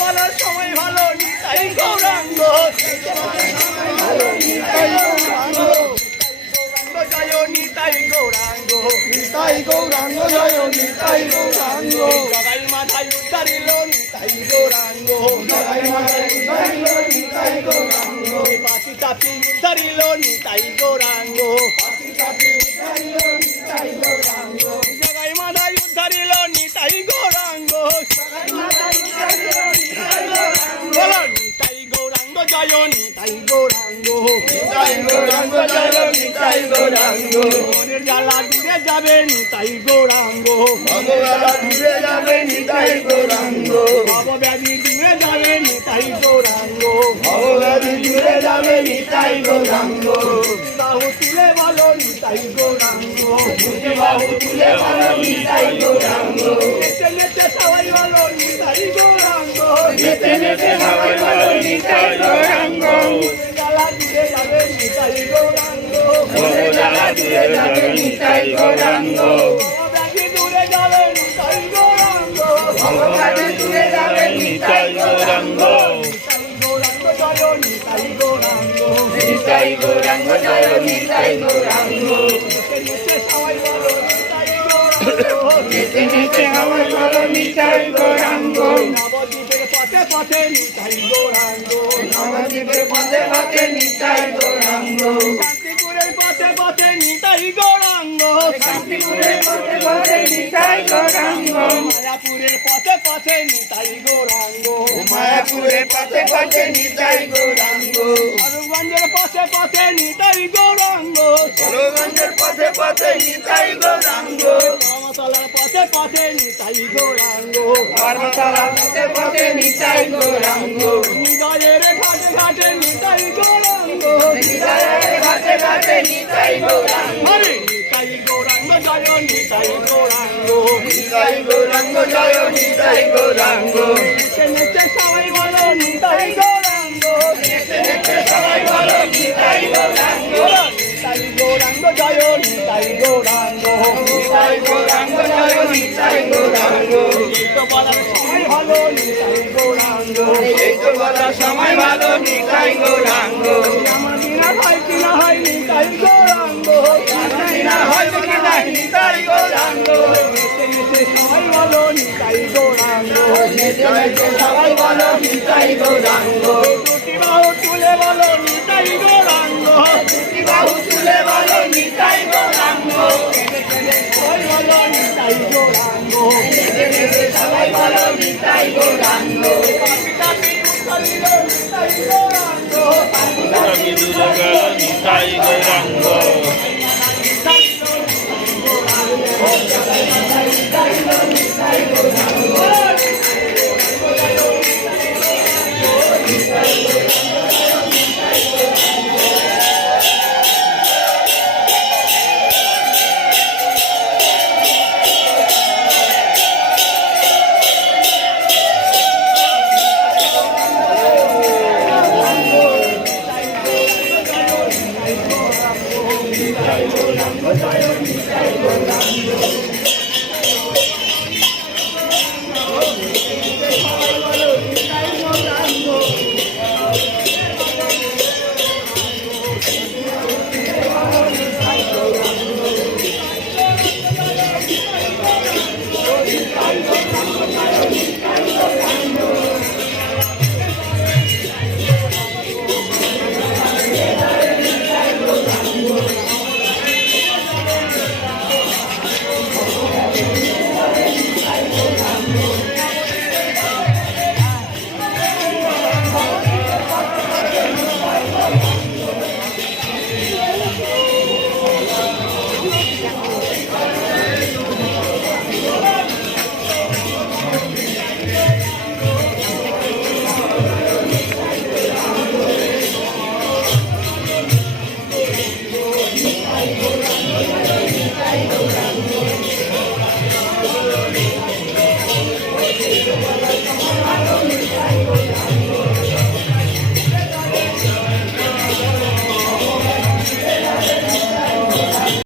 বলার সময় ভালো নিতাই গৌরাঙ্গ জয় নিতাই গৌরাঙ্গ নিতাই গৌরাঙ্গ জয় নিতাই গৌরাঙ্গ জগাই মাথায় উদ্ধারিল নিতাই গৌরাঙ্গ জগাই মাথায় উদ্ধারিল নিতাই গৌরাঙ্গ পাতি চাপি উদ্ধারিল নিতাই গৌরাঙ্গ পাতি চাপি উদ্ধারিল নিতাই গৌরাঙ্গ জগাই মাথায় উদ্ধারিল নিতাই গৌরাঙ্গ জগাই মাথায় উদ্ধারিল নিতাই গৌরাঙ্গ বলো নিতাই গৌরাঙ্গ জয় নিতাই গৌরাঙ্গ নিতাই গৌরাঙ্গ জয় নিতাই গৌরাঙ্গ মনের জ্বালা দূরে যাবে নিতাই গৌরাঙ্গ ভগবান দূরে যাবে নিতাই গৌরাঙ্গ ভবব্যাধি দূরে যাবে নিতাই গৌরাঙ্গ ভগবান দূরে যাবে নিতাই গৌরাঙ্গ বাহু তুলে বলো নিতাই গৌরাঙ্গ বাহু তুলে বলো নিতাই গৌরাঙ্গ নেচে নেচে সবাই বলো নিতাই গৌরাঙ্গ নেচে নেচে সবাই বলো নিতাই গৌরাঙ্গ জ্বালা দূরে যাবে নিতাই গৌরাঙ্গ জ্বালা দূরে যাবে নিতাই গৌরাঙ্গ ভবব্যাধি দূরে যাবে নিতাই গৌরাঙ্গ ভগবান দূরে যাবে নিতাই গৌরাঙ্গ গৌরাঙ্গ জয় নিতাই গৌরাঙ্গ নিতাই গৌরাঙ্গ জয় নিতাই গৌরাঙ্গ নেচে সবাই বলো নিতাই গৌরাঙ্গ নেচে নেচে সবাই বলো নিতাই গৌরাঙ্গ নবদ্বীপের পথে পথে নিতাই গৌরাঙ্গ নবদ্বীপের পথে পথে নিতাই গৌরাঙ্গ শান্তিপুরের পথে পথে নিতাই গৌরাঙ্গ শান্তিপুরের পথে পথে নিতাই গৌরাঙ্গ মায়াপুরের পথে পথে নিতাই গৌরাঙ্গ মায়াপুরের পথে পথে নিতাই গৌরাঙ্গ স্বরূপগঞ্জের পথে পথে নিতাই গৌরাঙ্গ হরগঞ্জের পথে পথে নিতাই গৌরাঙ্গ ধর্মতলার পথে পথে নিতাই গৌরাঙ্গ ধর্মতলা পথে পথে নিতাই গৌরাঙ্গ হৃদয়ের ঘাটে ঘাটে নিতাই গৌরাঙ্গ হৃদয়ের ঘাটে ঘাটে নিতাই গৌরাঙ্গ হরে নিতাই গৌরাঙ্গ জয় নিতাই গৌরাঙ্গ নিতাই গৌরাঙ্গ জয় নিতাই গৌরাঙ্গ নেচে নেচে সবাই বলো নিতাই গৌরাঙ্গ নেচে নেচে সবাই বলো নিতাই গৌরাঙ্গ নিতাই গৌরাঙ্গ জয় নিতাই গৌরাঙ্গ নিতাই গৌরাঙ্গ জয় নিতাই গৌরাঙ্গ এই তো বলার সময় ভালো নিতাই গৌরাঙ্গ এই তো বলার সময় ভালো নিতাই গৌরাঙ্গ আমার বিনা হয় কিনা হয় নিতাই গৌরাঙ্গ না হয় কিনা নিতাই গৌরাঙ্গ নেচে নেচে সবাই বলো নিতাই গৌরাঙ্গ নেচে নেচে সবাই বলো নিতাই গৌরাঙ্গ দুটি বাহু তুলে বলো নিতাই গৌরাঙ্গ দুটি বাহু তুলে বলো নিতাই গৌরাঙ্গ সবাই বলো নিতাই গৌরাঙ্গ নেচে নেচে সবাই বলো নিতাই গৌরাঙ্গ